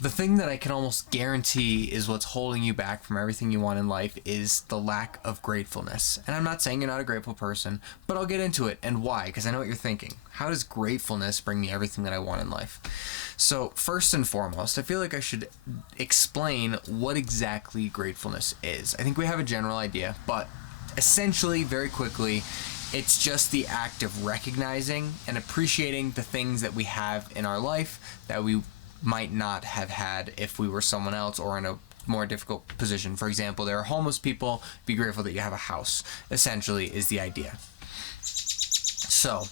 The thing that I can almost guarantee is what's holding you back from everything you want in life is the lack of gratefulness. And I'm not saying you're not a grateful person, but I'll get into it and why, because I know what you're thinking. How does gratefulness bring me everything that I want in life? So, first and foremost, I feel like I should explain what exactly gratefulness is. I think we have a general idea, but essentially, very quickly, it's just the act of recognizing and appreciating the things that we have in our life that we might not have had if we were someone else or in a more difficult position. For example, there are homeless people. Be grateful that you have a house, essentially, is the idea. So,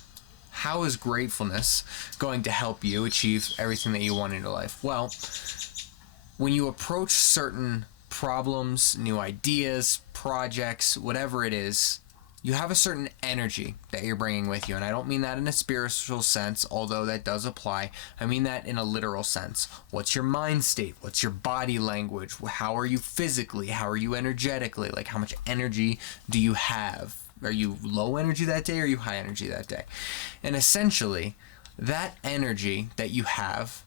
how is gratefulness going to help you achieve everything that you want in your life? Well, when you approach certain problems, new ideas, projects, whatever it is, you have a certain energy that you're bringing with you. And I don't mean that in a spiritual sense, although that does apply. I mean that in a literal sense. What's your mind state? What's your body language? How are you physically? How are you energetically? Like, how much energy do you have? Are you low energy that day or are you high energy that day? And essentially, that energy that you have,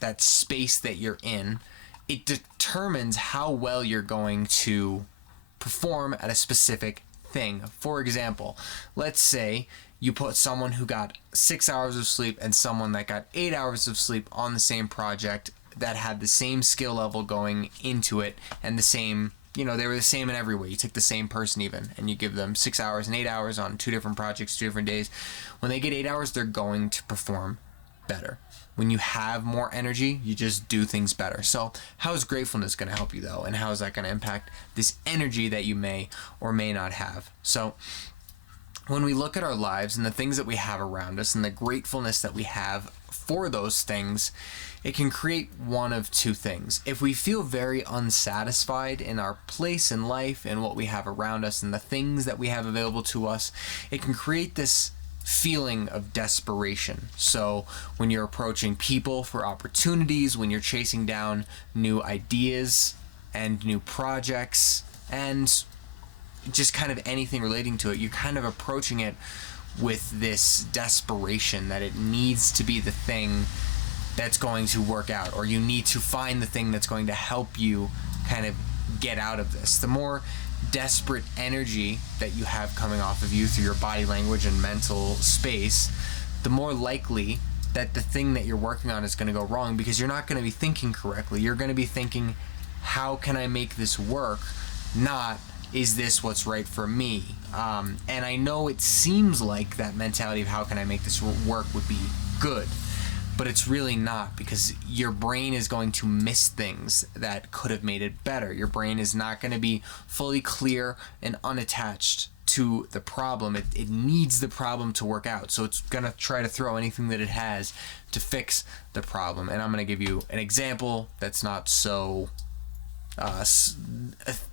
that space that you're in, it determines how well you're going to perform at a specific thing. For example, let's say you put someone who got 6 hours of sleep and someone that got 8 hours of sleep on the same project that had the same skill level going into it and the same, they were the same in every way. You take the same person even and you give them 6 hours and 8 hours on two different projects, 2 different days. When they get 8 hours, they're going to perform better. When you have more energy, you just do things better. So how is gratefulness going to help you though? And how is that going to impact this energy that you may or may not have? So when we look at our lives and the things that we have around us and the gratefulness that we have for those things, it can create one of two things. If we feel very unsatisfied in our place in life and what we have around us and the things that we have available to us, it can create this feeling of desperation. So when you're approaching people for opportunities, when you're chasing down new ideas and new projects and just kind of anything relating to it, you're kind of approaching it with this desperation that it needs to be the thing that's going to work out, or you need to find the thing that's going to help you kind of get out of this. The more desperate energy that you have coming off of you through your body language and mental space, the more likely that the thing that you're working on is going to go wrong, because you're not going to be thinking correctly. You're going to be thinking, how can I make this work? Not, is this what's right for me? And I know it seems like that mentality of how can I make this work would be good, but it's really not, because your brain is going to miss things that could have made it better. Your brain is not going to be fully clear and unattached to the problem. It needs the problem to work out, so it's going to try to throw anything that it has to fix the problem. And I'm going to give you an example that's not so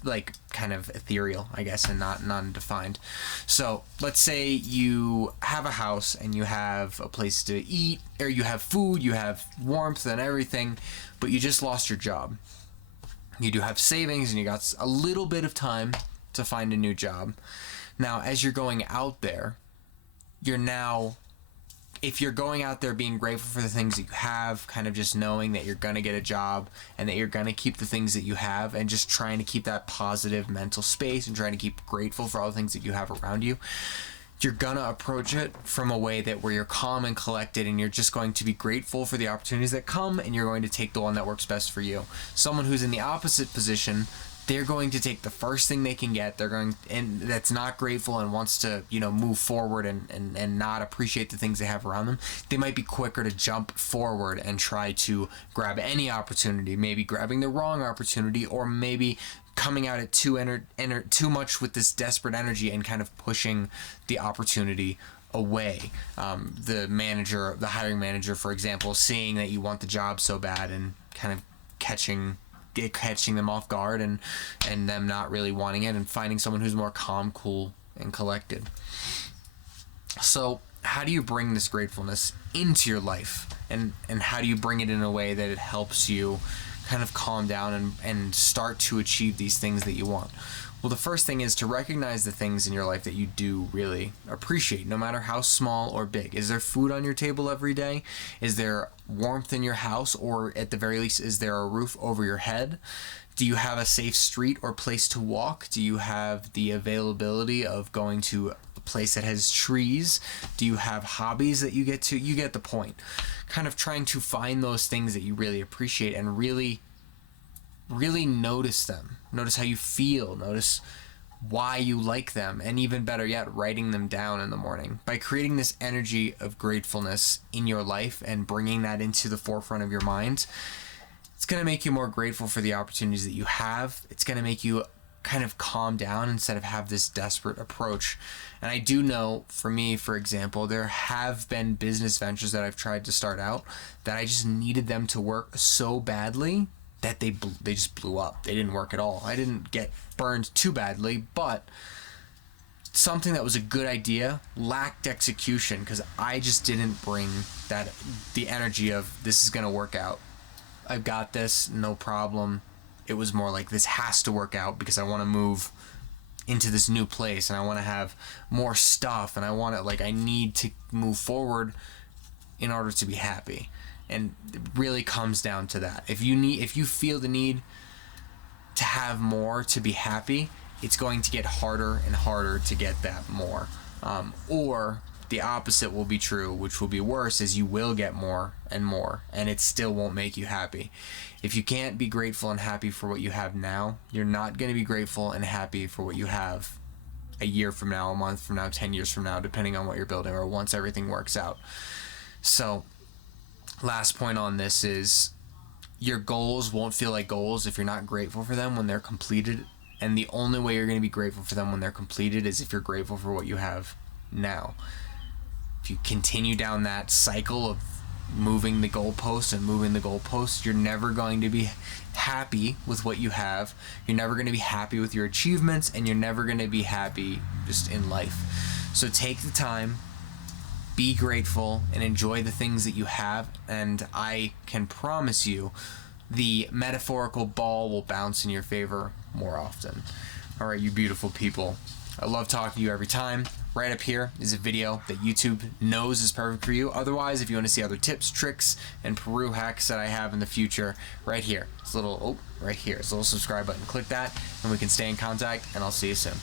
like kind of ethereal, I guess, and not non-defined. So let's say you have a house and you have a place to eat, or you have food, you have warmth and everything, but you just lost your job. You do have savings and you got a little bit of time to find a new job. Now, as you're going out there, if you're going out there being grateful for the things that you have, kind of just knowing that you're going to get a job and that you're going to keep the things that you have, and just trying to keep that positive mental space and trying to keep grateful for all the things that you have around you, you're going to approach it from a way that where you're calm and collected, and you're just going to be grateful for the opportunities that come, and you're going to take the one that works best for you. Someone who's in the opposite position, they're going to take the first thing they can get. And that's not grateful and wants to, move forward and not appreciate the things they have around them. They might be quicker to jump forward and try to grab any opportunity, maybe grabbing the wrong opportunity, or maybe coming out at too much with this desperate energy and kind of pushing the opportunity away. The hiring manager, for example, seeing that you want the job so bad and kind of catching them off guard and them not really wanting it, and finding someone who's more calm, cool, and collected. So how do you bring this gratefulness into your life, and how do you bring it in a way that it helps you kind of calm down and start to achieve these things that you want? Well, the first thing is to recognize the things in your life that you do really appreciate, no matter how small or big. Is there food on your table every day? Is there warmth in your house? Or at the very least, is there a roof over your head? Do you have a safe street or place to walk? Do you have the availability of going to a place that has trees? Do you have hobbies that you get to? You get the point. Kind of trying to find those things that you really appreciate and really notice them. Notice how you feel. Notice why you like them. And even better yet, writing them down in the morning. By creating this energy of gratefulness in your life and bringing that into the forefront of your mind, it's going to make you more grateful for the opportunities that you have. It's going to make you kind of calm down instead of have this desperate approach. And I do know, for me, for example, there have been business ventures that I've tried to start out that I just needed them to work so badly that they just blew up. They didn't work at all. I didn't get burned too badly, but something that was a good idea lacked execution because I just didn't bring the energy of this is going to work out. I've got this, no problem. It was more like this has to work out because I want to move into this new place and I want to have more stuff and I need to move forward in order to be happy. And it really comes down to that. If you feel the need to have more to be happy, it's going to get harder and harder to get that more. Or the opposite will be true, which will be worse, is you will get more and more, and it still won't make you happy. If you can't be grateful and happy for what you have now, you're not going to be grateful and happy for what you have a year from now, a month from now, 10 years from now, depending on what you're building, or once everything works out. So, last point on this is your goals won't feel like goals if you're not grateful for them when they're completed. And the only way you're going to be grateful for them when they're completed is if you're grateful for what you have now. If you continue down that cycle of moving the goalposts, you're never going to be happy with what you have. You're never going to be happy with your achievements, and you're never going to be happy just in life. So take the time, be grateful, and enjoy the things that you have, and I can promise you the metaphorical ball will bounce in your favor more often. All right, you beautiful people. I love talking to you every time. Right up here is a video that YouTube knows is perfect for you. Otherwise, if you want to see other tips, tricks, and Peru hacks that I have in the future, right here. It's a little, right here. It's a little subscribe button. Click that, and we can stay in contact, and I'll see you soon.